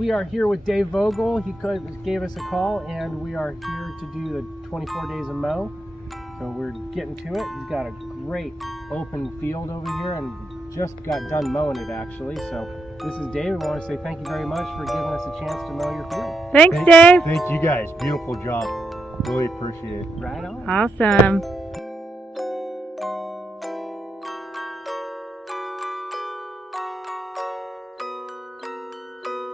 We are here with Dave Vogel. He gave us a call, and we are here to do the 24 days of mow. So we're getting to it. He's got a great open field over here and just got done mowing it actually. So this is Dave. I want to say thank you very much for giving us a chance to mow your field. Thanks, Dave. Thank you guys. Beautiful job. Really appreciate it. Right on. Awesome.